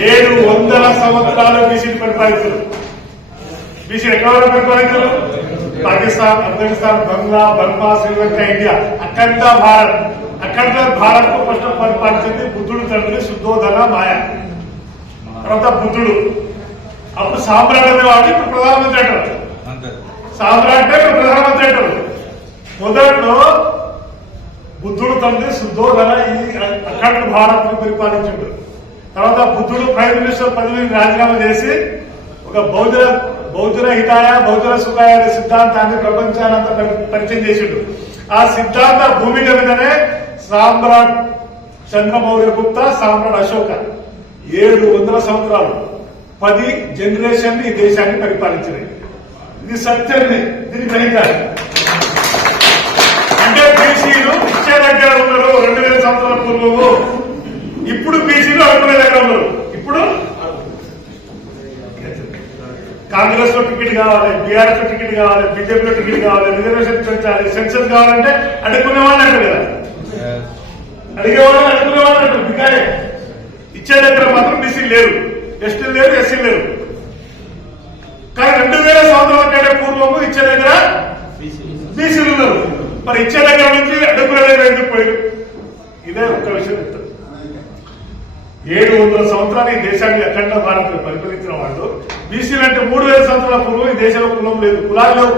700 సంవత్సరాలు బీసీని పరిపాలించారు. బీసీలు ఎక్కడ పరిపాలించారు? పాకిస్తాన్, ఆఫ్ఘనిస్తాన్, బంగ్లా, బర్మా, శ్రీలంక, ఇండియా, అఖండ భారత్ కు ఫస్ట్ పరిపాలించింది బుద్ధుడు తండ్రి శుద్ధోధన మాయ. తర్వాత బుద్ధుడు. అప్పుడు సామ్రాట్ అనేవాడు, ఇప్పుడు ప్రధానమంత్రి అంటారు. సామ్రాట్ అంటే ఇప్పుడు ప్రధానమంత్రి అంటారు. మొదట్లో బుద్ధుడు తండ్రి శుద్ధోధన ఈ అఖండ భారత్ ను పరిపాలించాడు. తర్వాత బుద్ధుడు ప్రైమ్ మినిస్టర్ పదవిని రాజీనామా చేసి ఒక బౌద్ధుల హితాయ బౌద్ధుల సుఖాయ అనే సిద్ధాంతాన్ని ప్రపంచానంతా పరిచయం చేసిండు. ఆ సిద్ధాంత భూమిక మీదనే సామ్రాట్ చంద్రమౌర్య గుప్త, సామ్రాట్ అశోక 700 సంవత్సరాలు 10 జనరేషన్ ఈ దేశాన్ని పరిపాలించినాయి. ఇది సత్యాన్ని దీన్ని గ్రహించాలి. అంటే బీసీలు ఇచ్చే దగ్గర ఉన్నారు 2000 సంవత్సరాల పూర్వము. ఇప్పుడు బీసీలు అనుకునే దగ్గర ఉన్నారు. ఇప్పుడు కాంగ్రెస్ లో టికెట్ కావాలి, బీఆర్ఎస్ లో టికెట్ కావాలి, బీజేపీలో టికెట్ కావాలి, రిజర్వేషన్ పెంచాలి, సెన్సెస్ కావాలంటే అడుక్కునే వాళ్ళు అంటారు కదా. అడిగేవాళ్ళు అడుక్కునే వాళ్ళు అంటారు. బికారే ఇచ్చే దగ్గర మాత్రం బీసీలు లేరు, ఎస్టీలు లేరు, ఎస్సీలు లేరు. కానీ 2000 సంవత్సరాల కంటే పూర్వము ఇచ్చే దగ్గర బీసీలు ఉన్నారు. మరి ఇచ్చే దగ్గర నుంచి అడుక్కునే దగ్గర ఎందుకు పోయారు? ఇదే ఒక్క విషయం చెప్తారు. 700 సంవత్సరాలు ఈ దేశాన్ని అఖండ భారత్ పరిపాలించిన వాళ్ళు బీసీలు అంటే 3000 సంవత్సరాల పూర్వం ఈ దేశంలో కులం లేదు, కులాలు లేవు.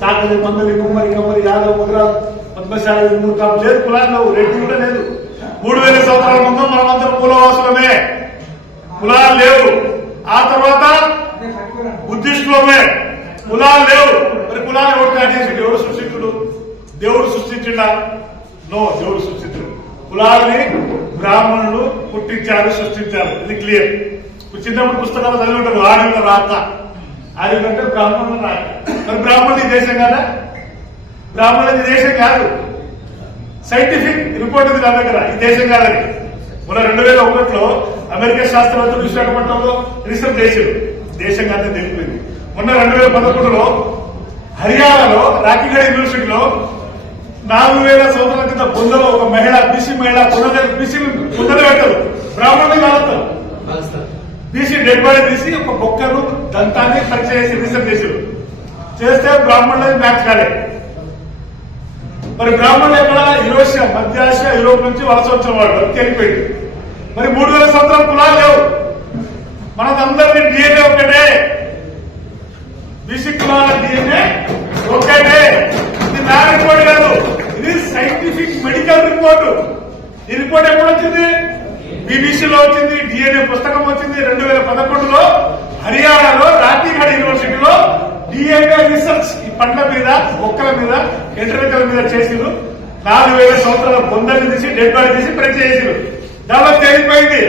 చాకలి, మంగలి, కుమ్మరి, కమ్మరి, యాదవ్, ముద్రాలు, పద్మశాలి, కాపు లేదు, కులాలు లేవు. రెడ్డి కూడా లేదు. 3000 సంవత్సరాల ముందు మనమందరం కులవాసులమే, కులాలు లేవు. ఆ తర్వాత బుద్ధిస్టులమే, కులాలు లేవు. మరి కులాలు ఎవరు కాటేసి ఎవరు సృష్టించుడు? దేవుడు సృష్టించిండా? నో, దేవుడు సృష్టించుడు. కులాలని బ్రాహ్మణులు పుట్టించారు, సృష్టించారు. ఇది క్లియర్. ఇప్పుడు చిన్నప్పుడు పుస్తకాలు చదివి ఉంటారు. ఆర్యుల రాక, ఆర్యులంటే బ్రాహ్మణుల రాక. మరి బ్రాహ్మణులు ఈ దేశం కాదా? బ్రాహ్మణులు ఈ దేశం కాదు. సైంటిఫిక్ రిపోర్ట్ ఉంది నా దగ్గర, ఈ దేశం కాదని. మొన్న 2001లో అమెరికా శాస్త్రవేత్తలు విశాఖపట్నంలో రీసెర్చ్ చేశారు. దేశం కాదని తెలిపింది. మొన్న 2011లో హర్యానాలో రాకిగఢ్ యూనివర్సిటీలో 4000 సంవత్సరాల కింద బొందలో ఒక మహిళ, బీసీ మహిళ బీసీ బొందలు పెట్టారు. బ్రాహ్మణులు కాలుతారు. బీసీ డెడ్ బాడీ తీసి ఒక బొక్కను దంతాన్ని పరీక్ష చేసి రీసెర్చ్ చేశారు. చేస్తే బ్రాహ్మణులు మ్యాచ్ కాలేదు. మరి బ్రాహ్మణులు ఎక్కడ? యూరోషియా, మధ్య ఆసియా, యూరోప్ నుంచి వలస వచ్చిన వాళ్ళు తెలిపోయింది. మరి 3000 సంవత్సరాల కులాలు లేవు. మనదందరినీ డిఎన్ఏ ఒక్కటే, బీసీ కులాల డిఎన్ఏ ఒక్కటే. ఇది నా రిపోర్ట్ కాదు, ఇది సైంటిఫిక్ మెడికల్ రిపోర్ట్. ఈ రిపోర్ట్ ఎప్పుడు వచ్చింది? బీబీసీలో వచ్చింది. డిఎన్ఏ పుస్తకం వచ్చింది 2011లో హర్యానాలో రాకిగఢ్ యూనివర్సిటీలో డిఎన్ఏ రీసెర్చ్. ఈ పండ్ల మీద, మొక్కల మీద, ఎంట్రికల మీద చేసిరు. 4000 సంవత్సరాల బొందని తీసి డెడ్ బాడీ తీసి పరీక్ష చేసిరు. దానిలో తేలిపోయింది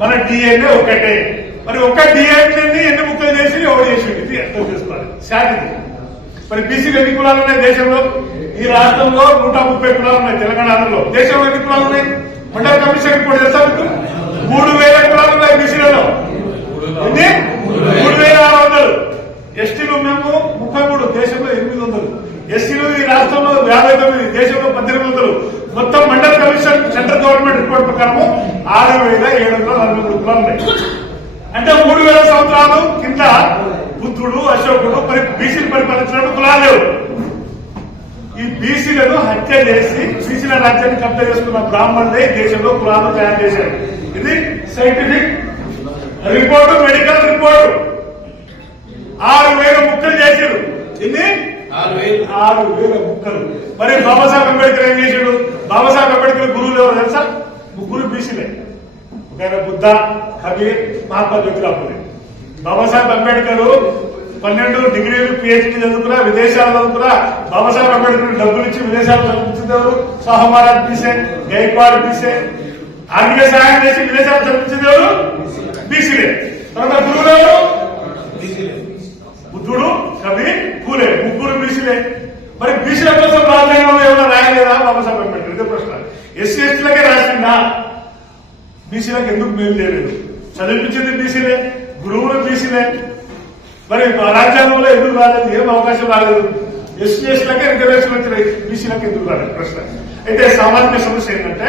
మన డిఎన్ఏ ఒకటే. మరి ఒక్క డిఎన్ఏని ఎన్ని ముక్కలు చేసి ఎవరు చేసి ఇది అర్థం చేసుకోవాలి. శాంతి. మరి బీసీలు ఎన్ని కులాలు ఉన్నాయి దేశంలో? ఈ రాష్ట్రంలో 130 కులాలు ఉన్నాయి. తెలంగాణ, ఆంధ్రలో. దేశంలో ఎన్ని కులాలు ఉన్నాయి? మండల కమిషన్ రిపోర్ట్ తెలుసా మీకు? 3000 కులాలు ఉన్నాయి బీసీలలో. ఎన్ని? 3600. ఎస్టీలు మేము 33, దేశంలో 800. ఎస్సీలు ఈ రాష్ట్రంలో 59, దేశంలో 1800. మొత్తం మండల కమిషన్ సెంట్రల్ గవర్నమెంట్ రిపోర్ట్ ప్రకారము 6743 కులాలు ఉన్నాయి. అంటే 3000 సంవత్సరాలు కింద బుద్ధుడు, అశోకుడు బీసీలు పరిపాలించినప్పుడు కులాలు లేవు. ఈ బీసీలను హత్య చేసి బీసీల రాజ్యాన్ని కబ్జా చేసుకున్న బ్రాహ్మణులే దేశంలో కులాలను తయారు చేశారు. ఇది సైంటిఫిక్ రిపోర్టు, మెడికల్ రిపోర్టు. 6000 ముక్కలు చేశారు. ఇది 6000 ముక్కలు. మరి బాబాసాహెబ్ అంబేద్కర్ ఏం చేశాడు? బాబాసాహెబ్ అంబేద్కర్ గురువులు ఎవరు తెలుసా? ముగ్గురు బీసీలే. ఒక బుద్ధ, కబీర్, మహాత్మా జ్యోతిరావు పూలే. బాబాసాహెబ్ అంబేద్కర్ 12 డిగ్రీలు పిహెచ్డీ చదువుకున్నా, విదేశాలు చదువుకున్నా. బాబాసాహెబ్ అంబేద్కర్ డబ్బులు ఇచ్చి విదేశాలు చదివించింది ఎవరు? షాహు మహారాజ్ బీసే, గైక్వాడ్ బీసే. ఆర్థిక సహాయం చేసి విదేశాలు చదివించింది ఎవరు? బీసీలే. తర్వాత గురువులు ఎవరు? బుద్ధుడు, కబీర్, పూలే. ముగ్గురు బీసీలే. మరి బీసీల కోసం రాజ్యాంగంలో ఏమైనా రాయలేదా బాబాసాహెబ్ అంబేద్కర్? ఇదే ప్రశ్న. ఎస్సీ ఎస్టీలకే రాసిందా? బీసీలకు ఎందుకు మేలు చేయలేదు? చదివించింది బీసీలే, గురువులు బీసీలే. మరి రాజ్యాంగంలో ఎందుకు రాలేదు? ఏం అవకాశం రాలేదు? ఎస్సీ ఎస్టీలకే రిజర్వేషన్ వచ్చినాయి, బీసీలకు ఎందుకు రాలేదు? ప్రశ్న. అయితే సామాజిక సమస్య ఏంటంటే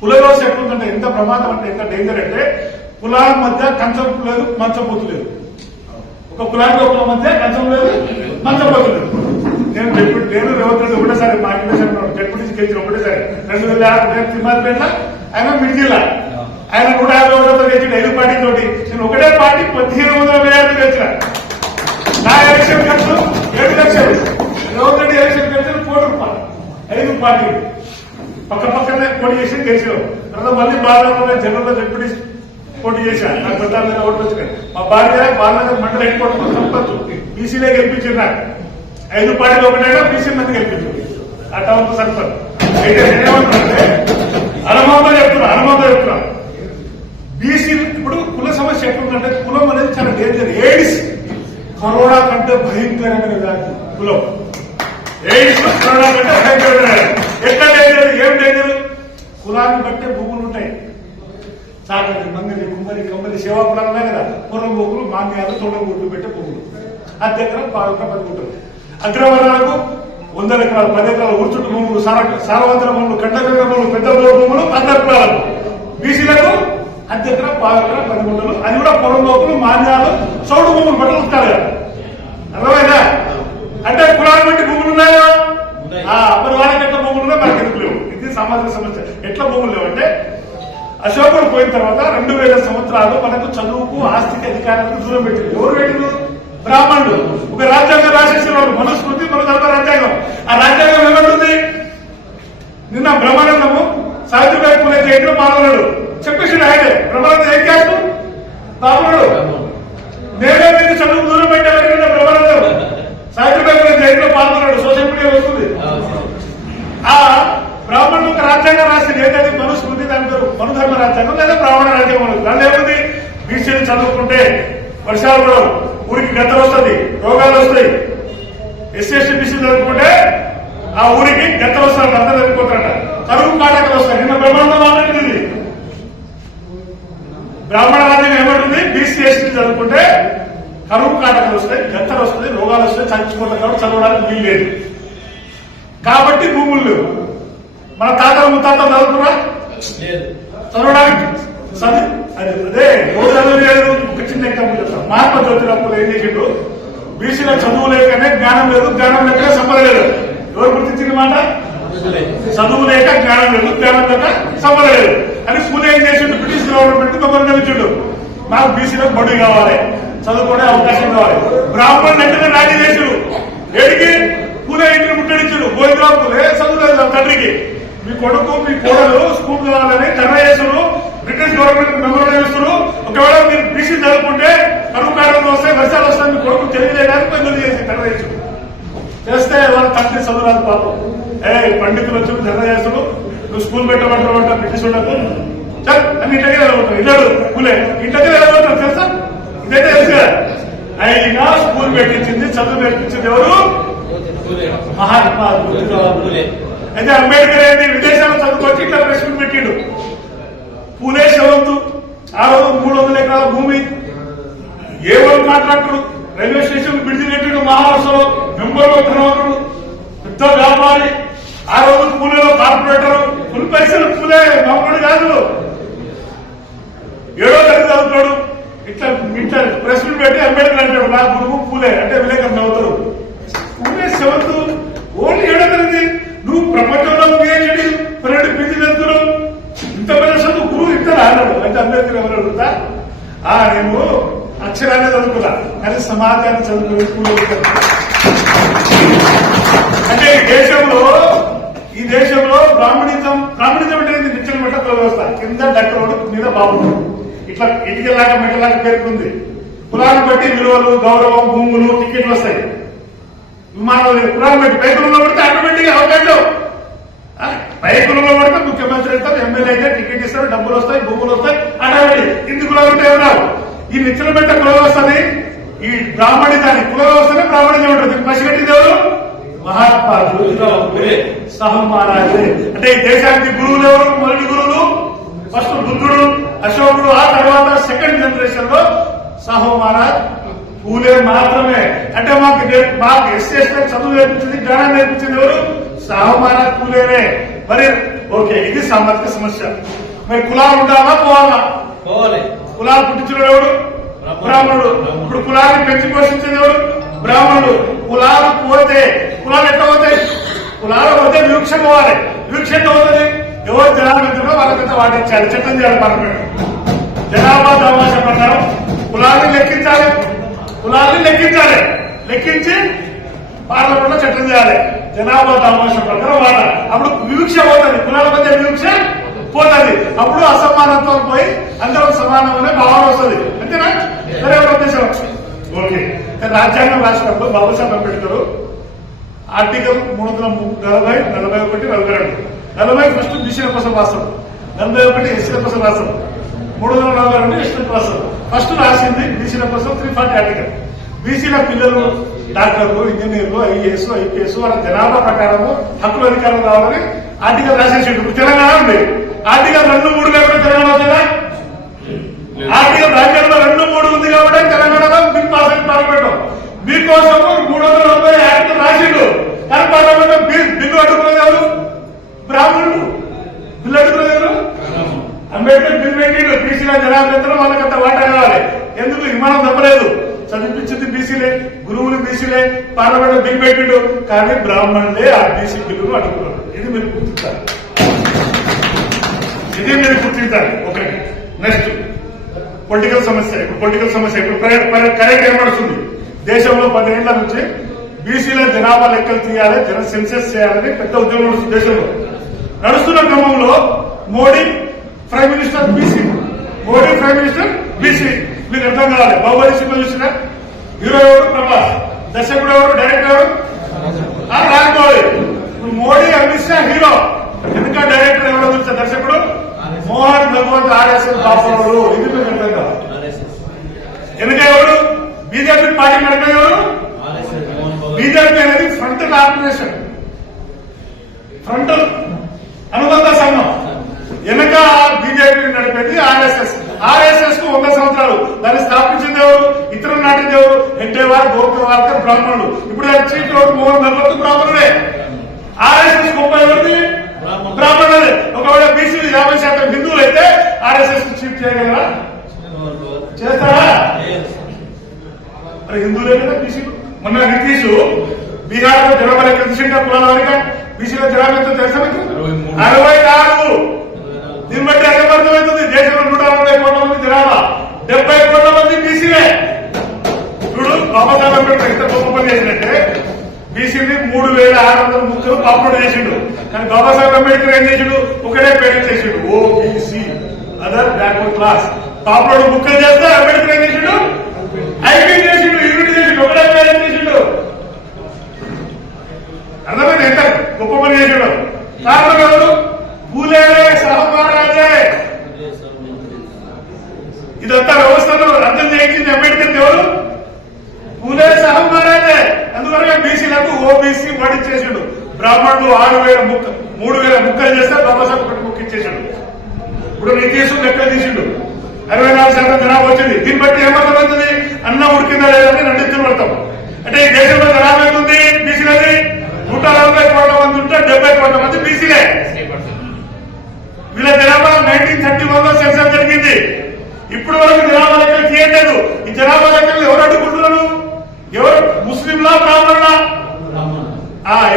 కుల వ్యవస్థ ఎట్లుందంటే ఎంత ప్రమాదం అంటే ఎంత డేంజర్ అంటే కులాల మధ్య కంచం లేదు మంచం పొత్తు లేదు. ఒక కులానికి ఒక మధ్య కంచం లేదు మంచం పొత్తు లేదు. నేను రేవంత్ రెడ్డి ఒకటేసారి మా డిప్యూటీ గెలిచిన ఒకటేసారి 2006 తిమ్మాదిపేట ఆయన మిడ్ జిల్లా ఆయన 150 గెలిచిన 5 పార్టీ తోటి నేను ఒకటే పార్టీ 1500 వేలు గెలిచిన. నా ఎలక్షన్ ఖర్చు 7 లక్షలు. రేవంత్ రెడ్డి ఎలక్షన్ ఖర్చు 1 కోటి రూపాయలు. 5 పార్టీలు పక్క పక్కనే పోటీ చేసి గెలిచాం. తర్వాత మళ్ళీ బాలనగర్ జనరల్ డిప్యూటీ పోటీ చేశాను. నాకు 14 ఓట్లు వచ్చినాయి. మా భార్య బాలనగర్ మండలి హెడ్ క్వార్టర్ సంపత్తు బీసీలే గెలిపించారు. నాకు 5 పార్టీలు ఒకటైనా బీసీ మంది గెలిపించారు ఆ టౌన్ సర్పంచ్. అయితే నేనేమంటున్నానంటే అనుమానం చెప్తున్నా బీసీ ఇప్పుడు కుల సమస్య ఎట్లుందంటే కులం అనేది చాలా డేంజర్. ఎయిడ్స్ కరోనా కంటే భయంకరమైన వ్యాధి కులం. ఎయిడ్స్ కరోనా కంటే భయంకరమైన ఎట్లా డేంజర్? ఏం డేంజర్? కులాన్ని బట్టే భూములు ఉంటాయి. చాకలి మంగలి కుమ్మరి కమ్మలి సేవా కులాలు ఉన్నాయి కదా. పూర్వం భూములు మాన్యాలు తొండగొడ్లు పెట్టే భూములు అది దగ్గర 10 గుంటలు. అగ్రవర్ణాలకు 100 ఎకరాలు 10 ఎకరాలు ఉర్చుట్టు భూములు సారవంతర భూములు కండకర భూములు పెద్ద భూములు అందరి కులాలకు. బీసీలకు అది దగ్గర 10 గుంటలు. అది కూడా పొలం లోపులు మాన్యాలు చౌడు భూములు బట్టలు ఉంటారు కదా. అర్థమైందా? అంటే కులాన్ని బట్టి భూములు ఉన్నాయా? మరి వాళ్ళకి ఎట్లా భూములు ఉన్నాయి మనకి ఎందుకు లేవు? ఇది సామాజిక సమస్య. ఎట్లా భూములు లేవంటే అశోకుడు పోయిన తర్వాత 2000 సంవత్సరాలు మనకు చదువుకు ఆస్తికి అధికారానికి దూరం పెట్టింది. ఎవరు పెట్టింది? బ్రాహ్మణుడు. ఒక రాజ్యాంగం రాసేసిన వాడు మనుస్మృతి మన ధర్మ రాజ్యాంగం. ఆ రాజ్యాంగం ఏమంటుంది? నిన్న బ్రహ్మానందము సావిత్రిబాయి పూలే జయంతిలో పాల్గొన్నాడు. చెప్పేసి ఆయనే బ్రహ్మానందం ఏం క్యాస్ట్? బ్రాహ్మణుడు. నేనే మీకు చదువు దూరం పెట్టాలని బ్రహ్మానందం సావిత్రిబాయి పూలే జయంతిలో పాల్గొన్నాడు. సోషల్ మీడియా వస్తుంది. ఆ బ్రాహ్మణుడు ఒక రాజ్యాంగం రాసింది. ఏంటంటే మనుస్మృతి, దాని పేరు మనుధర్మ రాజ్యాంగం లేదా బ్రాహ్మణ రాజ్యాంగం. దాంట్లో ఏముంది? బీసీలు చదువుకుంటే వర్షాలు పడవు, ఊరికి గత వస్తుంది, రోగాలు వస్తాయి. ఎస్సీ బీసీ చదువుకుంటే ఆ ఊరికి గత వస్తారు, అంతా చదువుకుంటారట. కరువు కాటకలు వస్తాయి. నిన్న బ్రహ్మాండం మాట్లాడింది. బ్రాహ్మణ రాజ్యం ఏమంటుంది? బీసీ ఎస్టీ చదువుకుంటే కరువు కాటకలు వస్తాయి, గత్తలు వస్తాయి, రోగాలు వస్తాయి, చచ్చిపోతారు. కాబట్టి చదవడానికి వీలు లేదు. కాబట్టి భూములు లేవు. మన తాతలు ముత్తాతలు చదువుకున్నా చదవడానికి అదే రోజు లేదు. ఒక చిన్న ఎగ్జాంపుల్ చెప్తాను. మహాత్మా జ్యోతిరావు ఏం చేసిండు? బీసీలో చదువు లేకనే జ్ఞానం లేదు, జ్ఞానం లేకనే సంపద లేదు. ఎవరు గుర్తించింది మాట? చదువు లేక జ్ఞానం లేదు, జ్ఞానం లేక సంపద లేదు అని పూలే ఏం చేసిండు? బ్రిటిష్ గవర్నమెంట్ గవర్నమెంట్ నిలిచిండు. నాకు బీసీలకు బడి కావాలి, చదువుకునే అవకాశం కావాలి. బ్రాహ్మణులు వెంటనే రాజీ చేసిండు. ఏడికి? పూలే ఇంటిని ముట్టడించాడు. గోవిందరావు పూలే చదువు లేదు తండ్రికి. మీ కొడుకు మీ కోడలు స్కూల్ కావాలని ధర్నా చేస్తున్నారు. బ్రిటిష్ గవర్నమెంట్ మెమోరియల్ చేస్తున్నారు. ఒకవేళ మీరు బీసీ చదువుకుంటే కరువు కారణంలో వస్తాయి, వర్షాలు వస్తాయి, మీ కొడుకు తెలియలేదని పెద్దలు చేసి ధర్నా చేసాడు. చేస్తే వాళ్ళ తండ్రి చదువురాదు పాపం. పండితులు వచ్చి ధర్నా చేస్తున్నారు. నువ్వు స్కూల్ పెట్టమంటారు బ్రిటిష్ ఉండకు అని ఇంట్లోకే వెళ్ళబోతారు. ఇద్దరు పూలే ఇంట్లోకే వెళ్ళబోతారు. తెలుసా? ఇదైతే తెలుసు కదా. అయినా స్కూల్ పెట్టించింది, చదువు నేర్పించింది ఎవరు? మహాత్మా జ్యోతిరావు పూలే. అయితే అంబేద్కర్ ఏంటి? విదేశాల్లో చదువుకొచ్చి ఇట్లా ప్రెస్ మీట్ పెట్టిండు. పూలే శవంతు ఆ రోజు 300 ఎకరాల భూమి ఏవల్ కాంట్రాక్టర్ రైల్వే స్టేషన్ బిడ్డి పెట్టిండు. మహారాష్ట్రలో మెంబర్లో ధనవంతుడు, పెద్ద వ్యాపారి. ఆ రోజు పూలేలో కార్పొరేటర్. ఫుల్ పైసలు పూలే మామూలు కాదు. 7వ తరగతి చదువుతాడు. ఇట్లా ప్రెస్ మీట్ పెట్టి అంబేద్కర్ అంటాడు నా గురువు పూలే అంటే విలేకరులు అవుతారు. పూలే శవంతు ఓన్లీ 7వ తరగతి. నువ్వు ప్రపంచంలో పిహెచ్డి 12 పీజీలు వెళ్తున్నావు. ఇంత పెద్ద చదువు గురువు ఇస్తారా అన్నాడు. అంటే అంబేద్కర్ ఎవరు అడుగుతా? నేను అక్షరాన్ని చదువుకున్నా కానీ సమాజాన్ని చదువుకుని అంటే ఈ దేశంలో బ్రాహ్మణిజం అంటే నిత్యం మెట్ట వ్యవస్థ. కింద డక్కరోడు మీద బాబు ఇట్లా ఇటుకలాగా మెట్టలాగా పేరుకుంది. కులాన్ని బట్టి విలువలు, గౌరవం, భూములు, టికెట్లు వస్తాయి. విమానాలు కులాన్ని బట్టి పైకులంలో పడితే ఆటోమేటిక్ అవకాశం. పైకులంలో పడితే ముఖ్యమంత్రి అవుతారు, ఎమ్మెల్యే అయితే టికెట్ ఇస్తారు, డబ్బులు వస్తాయి, భూములు వస్తాయి. ఆటోమేటిక్ హిందూ కులాలు ఉంటే ఏమన్నారు? ఈ నిచ్చెన పెట్ట కుల వ్యవస్థని, ఈ బ్రాహ్మణిజాన్ని కుల వ్యవస్థనే బ్రాహ్మణిజం ఉంటుంది. పసిగట్టింది ఎవరు? మహాత్మా జ్యోతిరావు పూలే సాహు మహారాజ్. అంటే ఈ దేశానికి గురువులు ఎవరు? మొదటి గురువులు ఫస్ట్ బుద్ధుడు, అశోకుడు. ఆ తర్వాత సెకండ్ జనరేషన్ లో సాహు మహారాజ్ పూలే మాత్రమే. అంటే మాకు ఎస్సీ చదువు నేర్పించింది, జ్ఞానం నేర్పించింది ఎవరు? సాహు మహారాజ్ పూలేనే. మరి ఓకే, ఇది సామాజిక సమస్య. మరి కులాలు ఉండాలా పోవాలా? పోవాలి. కులాలు పుట్టించిన ఎవడు? బ్రాహ్మణుడు. ఇప్పుడు కులాన్ని పెంచి పోషించేది ఎవరు? బ్రాహ్మణుడు. కులాలు పోతే కులాలు ఎట్లా పోతాయి? కులాలు పోతే వివక్ష పోవాలి. వివక్ష ఎట్లా అవుతుంది? ఎవరు జనాభా ఎంతనో వాళ్ళకంతా వాటించాలి, చట్టం చేయాలి పార్లమెంట్. జనాభా దామాష ప్రకారం కులాన్ని లెక్కించాలి, కులాన్ని లెక్కించాలి, లెక్కించి పార్లమెంట్ లో చట్టం చేయాలి. జనాభా దామాష ప్రకారం వాడాలి. అప్పుడు వివక్ష పోతుంది, కులాల మధ్య వివక్ష పోతుంది. అప్పుడు అసమానత్వం పోయి అందరూ సమానమనే భావన వస్తుంది. అంతేనా? సరే, ఉద్దేశం. ఓకే, రాజ్యాంగం రాసినప్పుడు బాబాసాహెబ్ అంబేద్కర్ ఆర్టికల్ 340, 41, 42. 40 ఫస్ట్ బీసీల కోసం రాస్తాడు, 41 ఎస్సీల కోసం రాస్తాడు, 342 ఎస్టీల కోసం. ఫస్ట్ రాసింది బీసీల కోసం 340 ఆర్టికల్. బీసీల పిల్లలు డాక్టర్లు, ఇంజనీర్లు, ఐఏఎస్, ఐపీఎస్ వాళ్ళ జనాభా ప్రకారము హక్కుల అధికారం కావాలని ఆర్టికల్ రాసేసి. ఇప్పుడు తెలంగాణ ఉంది, ఆర్టికల్ 2, 3 లేకపోతే తెలంగాణ అవుతుందా? ఆర్టికల్ రాజ్యాంగంలో 2, 3 ఉంది కాబట్టి తెలంగాణలో బిల్ పాస్ అయింది పార్లమెంట్. మీకోసం 340 ఆర్టికల్ రాసిండు, కానీ పార్లమెంట్ బిల్లు అడ్డుకునేది ఎవరు? బ్రాహ్మణుడు. బిల్లు అడ్డుకునేది ఎవరు? అంబేద్కర్ బిల్ పెట్టిండు. బీసీల జనాభా వాళ్ళకంత వాటా కావాలి. ఎందుకు? విమానం తప్పలేదు, చదివించింది బీసీలే, గురువులు బీసీలే, పార్లమెంట్ బిల్ పెట్టిండు, కానీ బ్రాహ్మణులే ఆ బీసీ బిల్లును అడ్డుకున్నాడు. ఇది మీరు గుర్తించాలి, ఇది మీరు గుర్తించాలి. ఒకటి. నెక్స్ట్ పొలిటికల్ సమస్య. ఇప్పుడు పొలిటికల్ సమస్య ఇప్పుడు కరెక్ట్ ఏర్పడుతుంది. దేశంలో 10 ఏళ్ల నుంచి బీసీల జనాభా లెక్కలు తీయాలి, సెన్సెస్ చేయాలని పెద్ద ఉద్యమం నడుస్తుంది దేశంలో. నడుస్తున్న క్రమంలో Modi prime minister BC, Modi prime minister BC. మీకు అర్థం కావాలి. బాహుబలి సినిమా చూసిన హీరో ఎవరు? ప్రభాస్. దర్శకుడు ఎవరు? డైరెక్టర్ ఎవరు? రాజమౌళి. ఇప్పుడు మోడీ, అమిత్ షా హీరో. వెనుక డైరెక్టర్ ఎవరో చూస్తే దర్శకుడు మోహన్ భగవంత్, ఆర్ఎస్ఎస్ బాబు. ఇది మీకు అర్థం కావాలి. వెనుక ఎవరు? బీజేపీ పార్టీ వెనుక ఎవరు? బీజేపీ అనేది ఫ్రంటల్ ఆర్గనైజేషన్, ఫ్రంటల్ అనుబంధ సంఘం. వెనక బీజేపీ నడిపేది ఆర్ఎస్ఎస్. ఆర్ఎస్ఎస్ కు 100 సంవత్సరాలు. దాన్ని స్థాపించింది ఎవరు? ఇతర నాటింది ఎవరు? హెడ్డేవార్, గోపవార్కర్ బ్రాహ్మణుడు. ఇప్పుడు చీఫ్ ఎవరు? మోహన్ భగవత్ బ్రాహ్మణుడే. ఆర్ఎస్ఎస్ గొప్ప ఎవరిది? బ్రాహ్మణుడే. ఒకవేళ బీసీలు 50% హిందువులు అయితే ఆర్ఎస్ఎస్ కు చీఫ్ చేయగలరా? చేస్తారా? మరి హిందువులే కదా బీసీలు. మొన్న నితీష్ బీహార్ లో జనాభా లెక్క తీసిండా? కులాల వారిగా బీసీల జనాభా ఎంత తెలుసా మీకు? 64. దీన్ని బట్టి అర్థమవుతుంది. దేశంలో 160 కోట్ల మంది జనాభా, 70 కోట్ల మంది బీసీలే. చూడు, బాబాసాహెబ్ అంబేద్కర్ ఎంత గొప్ప పని చేసినట్టే బీసీని 3630 పాపులేట్ చేసిండు. కానీ బాబాసాహెబ్ అంబేద్కర్ ఏం చేసిండు? ఒకటే పేరు చేసిండు, OBC, other backward class. Populate ముక్కలు చేస్తే అంబేద్కర్ ఏం చేసిండు? ఐపీ చేసిండు, యూనిట్ చేసిండు, ఒకటే పేరు చేసిండు. అర్థమైంది ఎంత గొప్ప పని చేసిండు. కారణం ఎవరు? పూలే సహమహారాజే. ఇదంతా వ్యవస్థను అర్థం చేయించింది అంబేద్కర్ ఎవరు? పూలే సహమహారాజే. అందువల్ల బీసీలకు ఓబీసీ వడిచ్చేసాడు. బ్రాహ్మణులు 3000 ముక్కలు చేస్తే బాబాసాహెబ్ ఒకటి ముక్క ఇచ్చేసాడు. ఇప్పుడు నితీష్ లెక్కలు తీసిండు, 64% జనాభా వచ్చింది. దీన్ని బట్టి ఏమర్థమవుతుంది? అన్నం ఉడికిందా లేదని రెండింతలు పడతాం. అంటే ఈ దేశంలో జనాభా అవుతుంది బీసీలది 140 కోట్ల మంది ఉంటే 70 కోట్ల మంది బీసీలే. వీళ్ళ జనాభా 1931లో సెన్సస్ జరిగింది. ఇప్పుడు వరకు జనాభా లెక్కలు తీయలేదు. ఈ జనాభా లెక్కలు ఎవరు అడ్డుకుంటున్నారు? ఎవరు? ముస్లింలా, బ్రాహ్మణులా?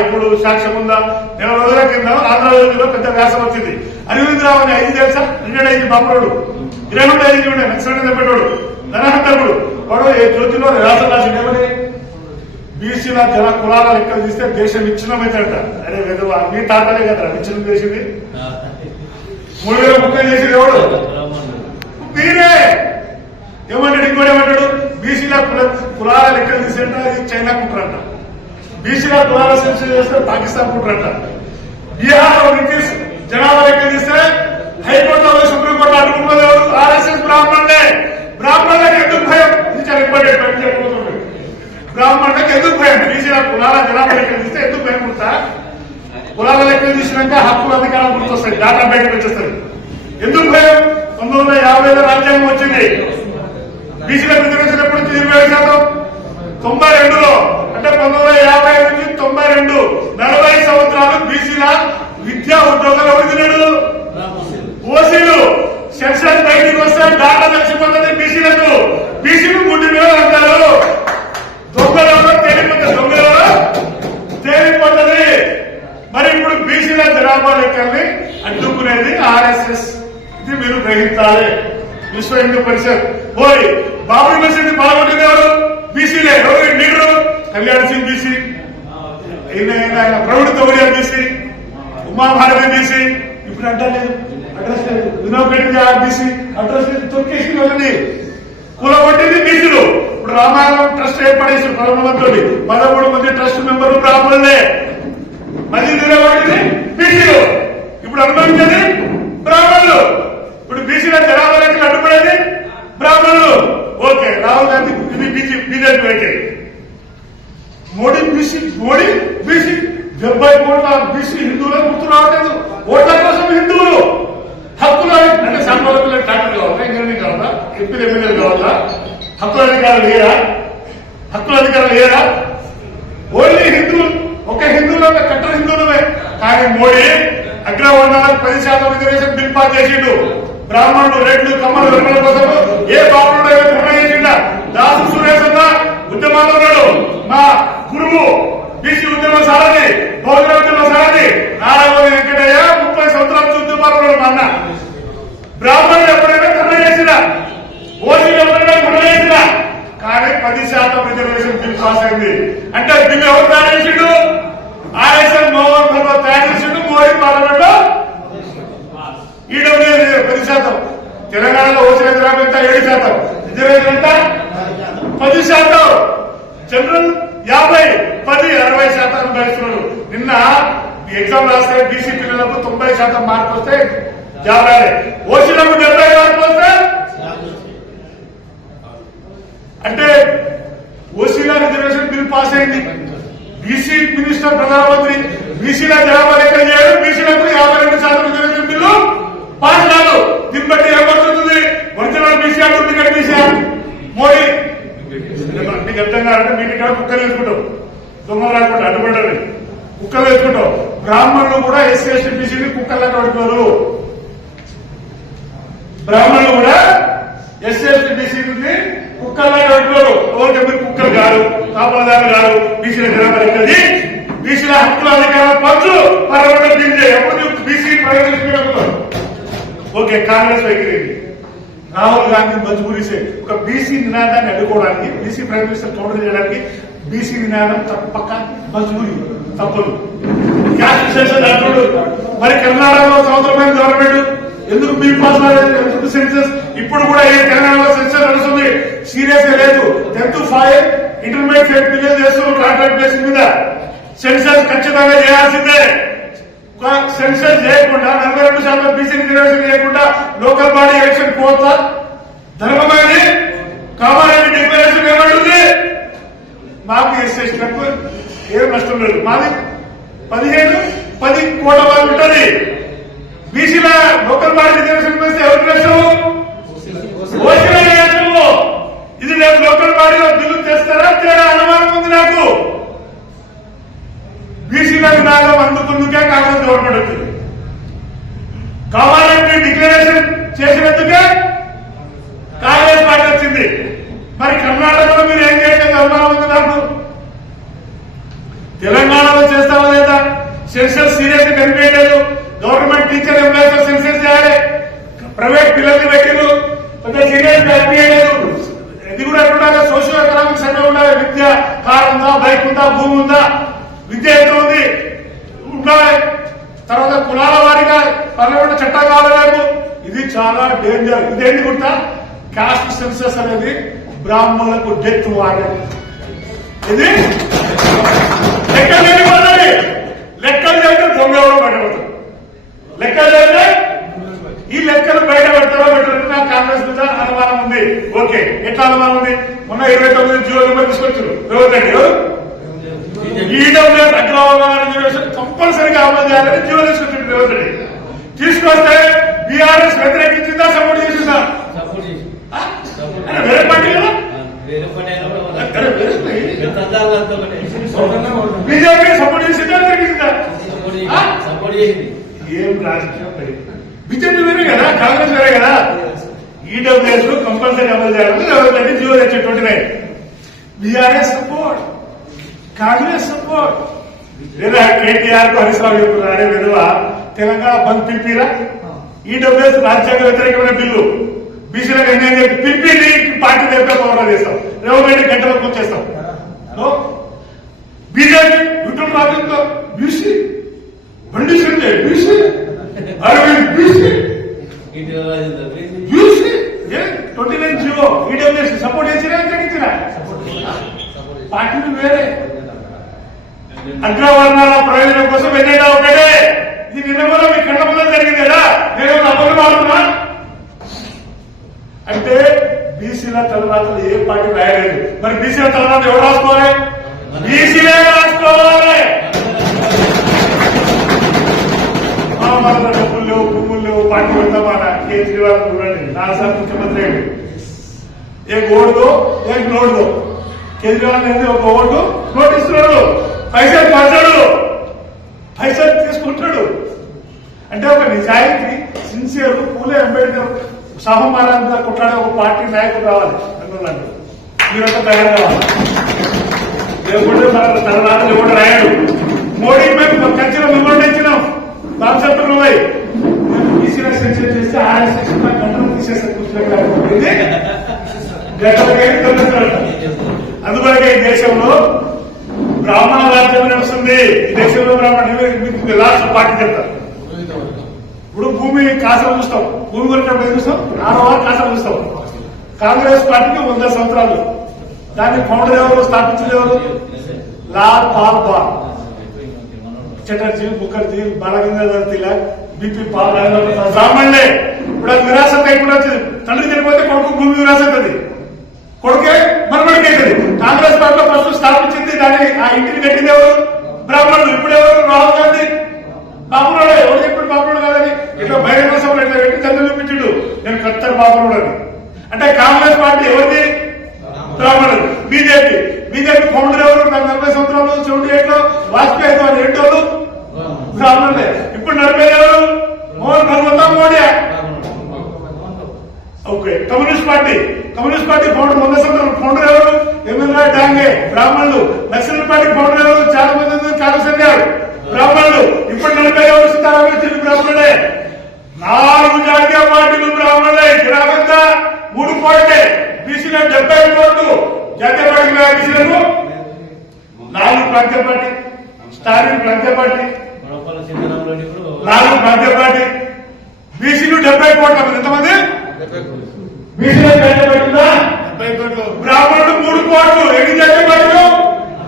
ఇప్పుడు సాక్ష్యం ఉందా? 20 రోజుల కింద ఆంధ్రప్రదేశ్లో పెద్ద వ్యాసం వచ్చింది. అరవింద్ రావు అని 5 తెలుసా? రిటైర్డ్ అయింది బాంబుడు, 22 ఉండే నక్సలైట్ చెప్పేటోడు, ధనహంతకుడు. వాడు జ్యోతిలో వ్యాసం రాసింది. ఏమని? బీసీల కులాల లెక్కలు తీస్తే దేశం విచ్ఛిన్నమైందంట. అరే వెదవా, మీ తాతలే కదా విచ్ఛిన్నం చేసింది. 3000 ముక్కలు చేసింది ఎవడు? మీరే. ఏమంటాడు? ఇంకోటి ఏమంటాడు? బీసీల కులాల లెక్కలు తీసేట చైనా కుట్రంట, బీసీల కులాల సెన్సస్ చేస్తే పాకిస్తాన్ కుట్రంట. బీహార్ నితీష్ జనాభా లెక్కలు తీస్తే హైకోర్టులో సుప్రీంకోర్టు అడ్డుకున్నది ఎవరు? ఆర్ఎస్ఎస్ బ్రాహ్మణులే. బ్రాహ్మణులకు ఎందుకు భయం? ఇది చాలా ఇంపార్టెంట్ అని చెప్పబోతుంది. బ్రాహ్మణులకు ఎందుకు భయం? బీసీల కులాల జనాభా లెక్కలు తీస్తే ఎందుకు భయం పుడతా? కులాల లెక్కలు తీసినాక హక్కుల అధికారం గుర్తొస్తాయి, డాటా బయటకు వచ్చేస్తుంది. ఎందుకు భయం? 1950లో రాజ్యాంగం వచ్చింది. బీసీలకు రిజర్వేషన్ ఎప్పుడు 27%. 92లో అంటే 1950 నుంచి 92 40 సంవత్సరాలు బీసీల విద్యా ఉద్యోగాలు ఎవరు తిన్నాడు? ఓసీలు. సెన్సస్ బయటికి వస్తే డాటా తెలిసిపోతుంది బీసీలకు. బీసీలు గుడ్డి మీద అంటారు. దొంగలలో తేలిపోతుంది. మరి ఇప్పుడు బీసీల జనాభా లెక్కల్ని అడ్డుకునేది ఆర్ఎస్ఎస్. ఇది మీరు గ్రహించాలి. విశ్వ హిందూ పరిషత్ పోయి బాబరీ మసీద్ పాల్గొంటుంది ఎవరు? బీసీలే. ఎవరు లీడరు? కళ్యాణ్ సింగ్ బీసీ, ప్రవీణ్ తోడియా బీసీ, ఉమాభారతి బీసీ. ఇప్పుడు అంటలేదు, అడ్రస్ లేదు. వినోద్ రెడ్డి బీసీ, అడ్రస్ లేదు. తొక్కేసి వాళ్ళని కూలగొట్టింది బీసీలు. ఇప్పుడు రామాయణం ట్రస్ట్ ఏర్పడేసి 13 మంది ట్రస్ట్ మెంబర్లు బ్రాహ్మణులే. మళ్ళీ నిలబడింది బీసీలు. ఇప్పుడు అనుభవించేది బ్రాహ్మణులు. ఇప్పుడు బీసీల జనాభా లెక్కలు అడ్డుపడేది బ్రాహ్మణులు. ఓకే, రాహుల్ గాంధీ ఇది బీజేపీ వైఖరి. మోడీ బీసీ 70 కోట్ల బీసీ హిందువులకు గుర్తు రావట్లేదు. ఓట్ల కోసం హిందువులు హక్కులు అంటే సంపద పిల్లలు డాక్టర్ కావాలా, ఇంజనీరింగ్ కావాలా, ఎంపీలు ఎమ్మెల్యేలు కావాలా? హక్కుల అధికారులు లేరా? ఓన్లీ హిందువులు. ఒక హిందువులు కట్టర్ హిందువులమే. కానీ మోడీ అగ్రవర్ణాలకు 10% రిజర్వేషన్ బిల్ పాస్ చేసిండు. బ్రాహ్మణుడు, రెడ్లు, కమ్మలు, వెనుకల కోసం ఏ బాబుడు నిర్ణయం చేసిండా? దాసు సురేష్ ఉద్యమాలు ఉన్నాడు. మా గురువు బీసీ ఉద్యమ సారథి, బౌద్ధ ఉద్యమ సారథి నారాయణ వెంకటయ్య 30 సంవత్సరాల ఉద్యమాలు ఉన్నాడు. మా అన్న బ్రాహ్మణుడు ఎప్పుడైనా ధర్మ చేసినా, ఓసీలు ఎప్పుడైనా ధర్మ చేసినా, కానీ 10% రిజర్వేషన్ బిల్ పాస్ అయింది. అంటే బిల్ ఎవరు తయారు చేసిండు? ఆర్ఎస్ఎస్ మోహన్ భగవత్ తయారు చేసిండు. మోడీ పార్లమెంట్ లో ఈడబ్ల్యూ 10%. తెలంగాణలో ఓసీ రిజర్వేషన్ ఎంత? 7%. రిజర్వేషన్ ఎంత? 10%. జనరల్ 50, 10, 60% భరిస్తున్నాడు. నిన్న ఎగ్జామ్ రాస్తే బీసీ పిల్లలకు 90% మార్కులు వస్తే జాబ్ రాలే. ఓసీలకు 70 మార్కులు వస్తే అంటే ఓసీల రిజర్వేషన్ బిల్ పాస్ అయింది. బీసీ మినిస్టర్ ప్రధానమంత్రి బీసీల జనాభా లెక్క చేయడం, బీసీలకు 52% రిజర్వేషన్ బిల్లు పాస్ కాదు. దీన్ని బట్టి ఏమవుతుంది? ఒరిజినల్ బీసీ అంటుంది ఇక్కడ బీసీ మోడీ. మీకు అర్థం కావాలంటే మీ ఇక్కడ కుక్కలు వేసుకుంటాం, దొంగలు రాకుండా అడ్డుపడ్డది కుక్కలు వేసుకుంటాం. బ్రాహ్మణులు కూడా ఎస్సీ ఎస్టీ బీసీని కుక్కల్లాగా పడుతున్నారు. బ్రాహ్మణులు కూడా ఎస్సీ ఎస్టీ బీసీని కుక్కల్లాగా పడుతున్నారు. ఎవరికి మీరు కుక్కలు కాదు, కాపలదారులు కాదు. బీసీల జనాభా లెక్కది, బీసీల హక్కుల అధికారాలు పంచు పర్వతం దించే. ఎప్పుడు బీసీ ప్రయోజనం. ఓకే, కాంగ్రెస్ వైఖరి రాహుల్ గాంధీ మజ్బూరీసే. ఒక బీసీ నినాదాన్ని అడ్డుకోవడానికి, బీసీ ప్రైమ్ మినిస్టర్ కౌంటర్ చేయడానికి బీసీ నినాదం తప్పక మజ్బూరీ, తప్పదు. క్యాస్ట్ సెన్సస్ అంటున్నాడు. మరి కర్ణాటకలో సంవత్సరమైన గవర్నమెంట్ ఎందుకు బిల్ పాస్ ఎందుకు సెన్సస్? ఇప్పుడు కూడా ఏ తెలంగాణలో సెన్సస్ నడుస్తుంది. సీరియస్ గా లేదు. 10th ఫైల్ ఇంటర్మీడియట్ పిల్లలు చేస్తున్నారు కాంట్రాక్ట్ బేసిస్ మీద. సెన్సస్ ఖచ్చితంగా చేయాల్సిందే. సెన్సస్ చేయకుండా 42% బీసీ రిజర్వేషన్ చేయకుండా లోకల్ బాడీ ఎలక్షన్ పోతా ధర్మమైంది. కామారెడ్డి డిక్లరేషన్ ఏమంటుంది? మాకు ఎస్ఎస్టీలకు ఏం నష్టం లేదు. మాది 10 కోట్ల వాళ్ళు ఉంటుంది. బీసీల లోకల్ బాడీ రిజర్వేషన్ వేస్తే ఎవరికి నష్టం? ఓసీల నష్టము. ఇది రేపు లోకల్ బాడీలో బిల్లు తెస్తారా తేడా అనుమానం ఉంది నాకు. బీసీల విధానం అందుకుందుకే కాంగ్రెస్ గవర్నమెంట్ వచ్చింది. కావాలంటే డిక్లరేషన్ చేసినందుకే కాంగ్రెస్ పార్టీ వచ్చింది. మరి కర్ణాటకలో మీరు ఏం చేయలేదు అనుమానం ఉంది నాకు. తెలంగాణలో చేస్తావా లేదా? సెన్సస్ సీరియస్ గా కనిపించలేదు. గవర్నమెంట్ టీచర్ ఎంప్లాయీస్ సెన్సస్ చేయాలి. ప్రైవేట్ పిల్లల్ని పెట్టిరు, పెద్ద సీరియస్ గా కనిపించలేదు. ఇది కూడా ఎట్లుండాలి? సోషల్ ఎకనామిక్ సర్వే ఉండాలి. విద్య, కార్ ఉందా, బైక్ ఉందా, భూమి ఉందా, విద్య ఎంత ఉంది ఉండాలి. తర్వాత కులాల వారిగా పార్లమెంట్ చట్టం కావాలి. ఇది చాలా డేంజర్. ఇదేంటి గుర్తా? కాస్ట్ సెన్సస్ అనేది బ్రాహ్మణులకు డెత్ వార్నింగ్. ఇది లెక్కలు తెలియబడాలి. లెక్కలు తెలియదు దొంగ ఎవరో బయటపడతారు. లెక్కలు తెలియదు ఈ లెక్కలు బయట పెడతారో పెట్టారు. నాకు కాంగ్రెస్ మీద అనుమానం ఉంది. ఓకే, ఎట్లా అనుమానం ఉంది? మొన్న 29 జీవో నెంబర్ తీసుకొచ్చారు. ఎవరు ఈడబ్ల్యూఎస్ అగ్రవర్ణ రిజర్వేషన్ కంపల్సరీగా అమలు చేయాలని జీవో తీసుకొచ్చింది. రేవంత్ రెడ్డి తీసుకొస్తే బీఆర్ఎస్ వ్యతిరేకించిందా, సపోర్ట్ చేసిందా? వేరే పార్టీ కదా, బీజేపీ సపోర్ట్ చేసిందా, వ్యతిరేకించిందా? ఏం రాజకీయం లేదు. బీజేపీ వేరే కదా, కాంగ్రెస్ వేరే కదా. ఈడబ్ల్యూఎస్ లో కంపల్సరీ అమలు చేయాలని జీవో తెచ్చే 29. BRS support, Congress support. లేదా కేటీఆర్ కు హరిస్వామి చెప్తున్నారే విలువ తెలంగాణ బంద్ పిలిపిరా. ఈడబ్ల్యూఎస్ రాజ్యాంగ వ్యతిరేకమైన బిల్లు, బీసీలకు అన్యాయం చెప్పి పిలిపి పార్టీ తెప్పే పోరాటం చేస్తాం. రేవంత్ రెడ్డి గంటలకు వచ్చేస్తాం. బీజేపీ యూట్యూబ్ రాజ్యంతో BC, Bandi Sanjay BC, Arvind BC, BC 29 GO EWS support చేసినా తగ్గించినా పార్టీలు వేరే. అగ్రవర్ణాల ప్రయోజనం కోసం ఎన్నైనా ఒకటే. ఇది నిన్న కూడా మీ కళ్ళ ముందు జరిగింది కదా. నేను అమలు మారుతున్నా అంటే బీసీల తలరాతలు ఏ పార్టీ రాయలేదు. మరి బీసీల తలరాత ఎవరు రాసుకోవాలి? బీసీలే రాసుకోవాలి. డబ్బులు లేవు, భూములు లేవు, పార్టీ పెడతామా? కేజ్రీవాల్ చూడండి, 4 సార్లు ముఖ్యమంత్రి అయ్యాడు. ఏ ఓటుదో ఏ నోటుదో. కేజ్రీవాల్ అనేది ఒక ఓటు నోటు ఇస్తున్నాడు, పైసలు పడతాడు, పైసలు తీసుకుంటాడు. అంటే ఒక నిజాయితీ, సిన్సియర్, పూలే అంబేద్కర్ సహమానంగా కొట్లాడే ఒక పార్టీ నాయకుడు రావాలి. అందులో మీరంతా తయారు కావాలి. లేకుంటే మన తలరాతలు ఎవరు రాయాడు. మోడీ మేము ఖచ్చితంగా మిమ్మల్ని ఇచ్చినాం. బాధ్యతలు పోయి బీసీలో సెన్షన్ చేస్తే ఆర్ఎస్ఎస్ గంటలు తీసేస్తారు. అందువల్ల ఈ దేశంలో బ్రాహ్మణ రాజ్యం వస్తుంది. ఈ దేశంలో బ్రాహ్మణ లాస్ట్ పార్టీ చెప్తారు. ఇప్పుడు భూమి కాసలు చూస్తాం, భూమి కొనేటప్పుడు ఏం చూస్తాం? 6 వారు కాసలు చూస్తాం. కాంగ్రెస్ పార్టీకి 100 సంవత్సరాలు. దాన్ని ఫౌండర్ ఎవరు, స్థాపించింది ఎవరు? లాల్ పాల్ బాల్ చటర్జీ, ముఖర్జీ, బాలగంగాధర్ తిలక్, బిపి పాల్ బ్రాహ్మణులే. ఇప్పుడు అది విరాసత్ అయిపోయి వచ్చింది. తండ్రి చనిపోతే కొడుకు భూమి విరాసత్, కొడుకే మనబడికి అవుతుంది. కాంగ్రెస్ పార్టీలో ఫస్ట్ స్థాపించింది దాన్ని, ఆ ఇంటిని కట్టింది ఎవరు? బ్రాహ్మణులు. ఇప్పుడు ఎవరు? రాహుల్ గాంధీ. బాబురాడే ఎవరు చెప్పాడు బాబురాడు కాదని? ఇట్లా బహిరంగ సభలు ఎట్లా పెట్టి తండ్రి చూపించాడు, నేను కత్తర్ బాబురాడు అని. అంటే కాంగ్రెస్ పార్టీ ఎవరిది? బ్రాహ్మణులు. బీజేపీ ఫౌండర్ ఎవరు? నాకు 40 సంవత్సరాలు 78 లో వాజ్పేయి అని ఏంటోళ్ళు బ్రాహ్మణులే. ఇప్పుడు నడిపేది ఎవరు? Mohan Bhagwat Modi. Okay. Communist party founder 100 సంవత్సరాలు ఫౌండర్ ఎవరు? ఎమ్మెల్యే డాంగే, బ్రాహ్మణులు. నక్సల్ పార్టీ ఫౌండర్ ఎవరు? చాలా మంది కాలసంధ్యారు, బ్రాహ్మణులు. ఇప్పుడు నడిపేది ఎవరు? సీతారాం యెచూరి బ్రాహ్మణులే. 4 జాతీయ పార్టీలు బ్రాహ్మణులే. గ్రామంతా 3 కోట్లే. బీసీలో 70 కోట్లు. జాతీయ పార్టీ బీసీలకు 4 ప్రాంతీయ పార్టీ, స్టాలిన్ ప్రాంతీయ పార్టీ, 4 ప్రాంతీయ పార్టీ. బీసీలు 70 కోట్ల. ఎంతమంది బీసీలో జాతీయ పార్టీలో 70 కోట్లు. బ్రాహ్మణులు 3 కోట్లు. ఎన్ని జాతీయ పార్టీలు?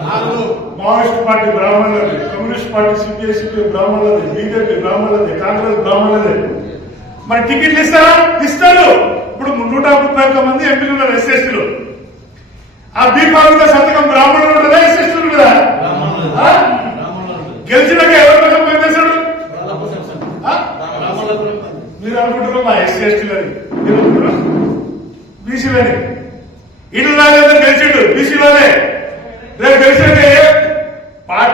4. మావోయిస్ట్ పార్టీ బ్రాహ్మణులది, కమ్యూనిస్ట్ పార్టీ సిపిఐ బ్రాహ్మణులది, బీజేపీ బ్రాహ్మణులది, కాంగ్రెస్ బ్రాహ్మణులది. మరి టికెట్లు ఇస్తారా? ఇస్తారు. ఇప్పుడు 131 మంది ఎంపీలు ఉన్నారు ఎస్ఎస్టీలు. ఆ బీఫామ్ సంతకం బ్రాహ్మణులు ఉంటుందా, ఎస్ఎస్టీలు ఉంటుందా? గెలిచినాక ఎవరి కోసం పనిచేస్తాడు? మీరు అనుకుంటున్నారు మా ఎస్సీలని, మీరు అనుకుంటున్నారు బీసీలని. ఇటు రాజేందర్ గెలిచిండు బీసీలోనే. రేపు గెలిచాక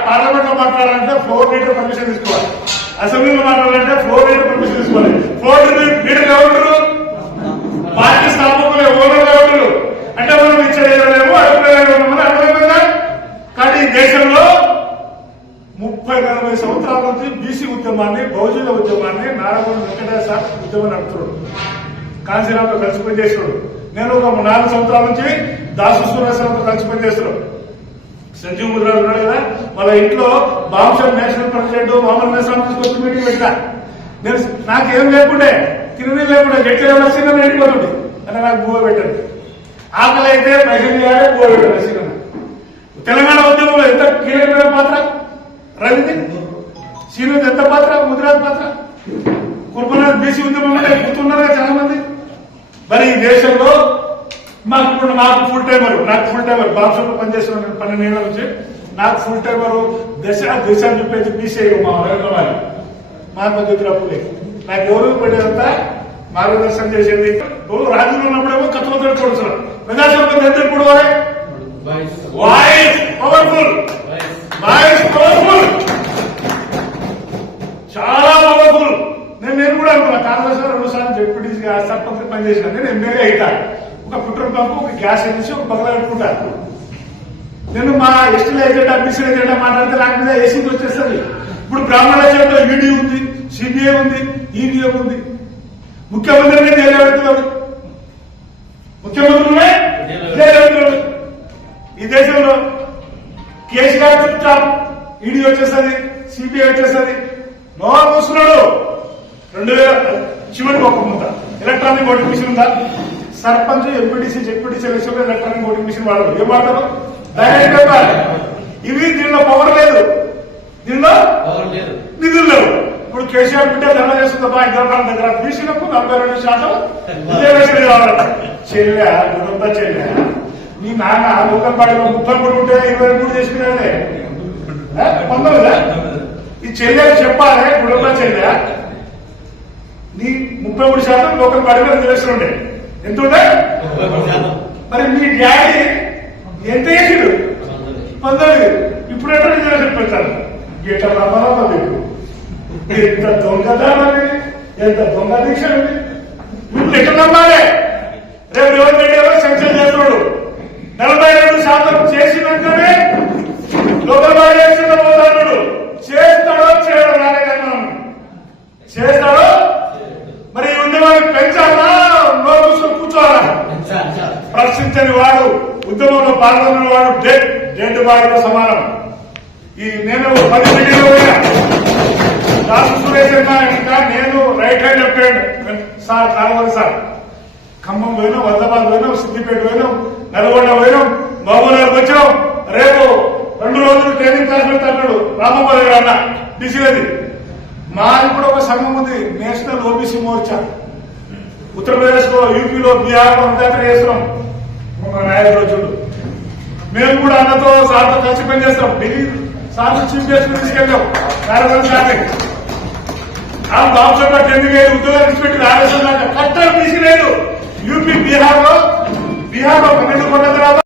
పార్లమెంట్ లో మాట్లాడాలంటే 4 లీటర్ పర్మిషన్ తీసుకోవాలి. అసెంబ్లీలో మాట్లాడాలంటే 4 లీటర్ పర్మిషన్ తీసుకోవాలి. 4 లీటర్ ఎవరు? పార్టీ స్థాపకులు, ఓనర్లు ఎవరు? అంటే మనం ఇచ్చేదేమో అభిప్రాయాలు అర్థమైందా? కానీ ఈ దేశంలో 30-40 సంవత్సరాల నుంచి బీసీ ఉద్యమాన్ని, బహుజన ఉద్యమాన్ని, నారాయణ వెంకటేశ్వర ఉద్యమం నడుపుతున్నాడు. కాంశీరాంతో కలిసి పనిచేస్తున్నాడు. నేను ఒక 4 సంవత్సరాల నుంచి దాసు సూర్యశ్వరంతో కలిసి పనిచేస్తున్నాడు. సంజీవ్ ముద్రాలు ఉన్నాడు కదా, వాళ్ళ ఇంట్లో బాంసర్ నేషనల్ ప్రెసిడెంట్ మామూలు నేషనల్ తీసుకొచ్చి మీటింగ్ పెట్టా. నేను నాకేం లేకుండే, తిరిగి లేకుండా గట్టిగా వచ్చిందని వెళ్ళిపోతుంది అని నాకు బువ్వ పెట్టాను. ఆకలి అయితే పైసలు చేయాలి, బువ్వ పెట్టాను రసీన. తెలంగాణ ఉద్యమంలో ఎంత కీలకమైన పాత్ర రవిది, శ్రీనిధి ఎంత పాత్ర, ముదిరాజ్ పాత్ర, కుర్బనాథ్ బీసీ ఉద్యమం అంటే గుర్తున్నారా చాలా మంది. మరి ఈ దేశంలో నాకు ఫుల్ టైమర్, బాంసర్లో పనిచేస్తున్నాను 12 ఏళ్ల నుంచి. నాకు ఫుల్ టైమర్ దశ అని చెప్పేసి బీసీ మా రవికుమారి, మహాత్మా జ్యోతిరావు పూలే. నాకు ఎవరు పెట్టేదంతా మార్గదర్శనం చేసేది. రాజులు ఉన్నప్పుడేమో కథలతో కొడుతున్నారు. ప్రజాస్వామ్యం ఎంత ఇప్పుడు వాయిస్ పవర్ఫుల్, చాలా పవర్ఫుల్. కూడా అనుకున్నా కాంగ్రెస్ లో 2 సార్లు డిప్యూటీ సర్పంచ్ పనిచేసిన నేను ఎమ్మెల్యే అవుతా ఒక పెట్రోల్ పంపు ఒక గ్యాస్ ఏజెన్సీ ఒక బగలా పెట్టుకుంటాను నేను మా ఎస్టీల ఏజెండా బీసీల ఏజెండా మాట్లాడితే నాకు మీద ఏసీకి వచ్చేస్తుంది ఇప్పుడు బ్రాహ్మణ ఏజెండా ఈడీ ఉంది సిబిఐ ఉంది ఈవీఎం ఉంది ముఖ్యమంత్రినే జైలు పెడుతున్నాడు ముఖ్యమంత్రులే జైలు పెడుతున్నాడు ఈ దేశంలో కేసీఆర్ చుట్టాం ఈడీ వచ్చేస్తుంది సిబిఐ వచ్చేస్తుంది నోరు మూసుకున్నాడు 2000 చివరికి ఒక ముంద ఎలక్ట్రానిక్ ఓటింగ్ మిషన్ ఉందా సర్పంచ్ ఎంపీటీసీ జెడ్పీటీసీ ఎలక్షన్ లో ఎలక్ట్రానిక్ ఓటింగ్ మిషన్ వాడరు ఏం వాడతారు డైరెక్ట్ పేపర్ ఇవి దీనిలో పవర్ లేదు దీనిలో నిధులు లేవు ఇప్పుడు కేసీఆర్ బిడ్డ ధర్మ చేస్తుందా ఇంద్రప్రాంత దగ్గర బీసీలకు 42% రిజర్వేషన్ కావాలంట చెల్లె గుడంతా చెల్లె నీ నాన్న లోకల్ పార్టీలో 33 ఉంటే 23 చేసుకునేదే 19 ఈ చెల్లెలు చెప్పాలి గుడంతా చెల్లె నీ 33% లోకల్ పార్టీలో రిజర్వేషన్ ఉండే ఎంత ఉండే మరి మీ డాడీ ఎంత చేసాడు 19 ఇప్పుడు ఎట్లా రిజర్వేషన్ పెడతారు ఎట్లా నమ్మాలమ్మా మీకు ఎంత దొంగదాన్ని ఎంత దొంగ దీక్ష ఇప్పుడు ఎట్లా నమ్మాలి రేపు రేవంత్ రెడ్డి గారు సంక్షేమం చేస్తున్నాడు 42% చేసినాకనే లోకల్ బాడీ ఎలక్షన్ పోతాడు చేస్తాడో చేయడం రాలేదన్నా చేస్తాడో మరి ఉద్యమాన్ని పెంచాలా నోరు కూర్చోవాలా ప్రశ్నించని వాడు ఉద్యమంలో పాల్గొన్న వాడు డెడ్ బాడీతో సమానం ఈ నేను 10 మీటింగ్లో పోయినా రాష్ట్ర సురేష్ ఇంకా నేను right hand left hand sir కావాలి సార్ ఖమ్మం పోయినాం వద్దబాద్ పోయినాం సిద్దిపేట పోయినాం నల్గొండ పోయినాం మహబూబ్నగర్కి వచ్చాం రేపు 2 రోజులు ట్రైనింగ్ క్లాస్ పెడతాడు రామబాబు దగ్గర అన్న బీసీలది మాది కూడా ఒక సంఘం ఉంది నేషనల్ ఓబీసీ మోర్చా ఉత్తరప్రదేశ్ లో యూపీలో బీహార్ లో అంతా చేస్తున్నాం నాయకుల రోజులు మేము కూడా అన్నతో సార్తో కలిసి పనిచేస్తాం ఢిల్లీ సార్ చీఫ్ గెస్ట్ తీసుకెళ్ళాం కార్యదర్శి సార్ని ఆ బాబు 10,000 ఉద్యోగాలు ఇచ్చిపెట్టి ఆదేశం కట్టలు తీసిలేదు యూపీ బీహార్ లో 12 కోట్ల తర్వాత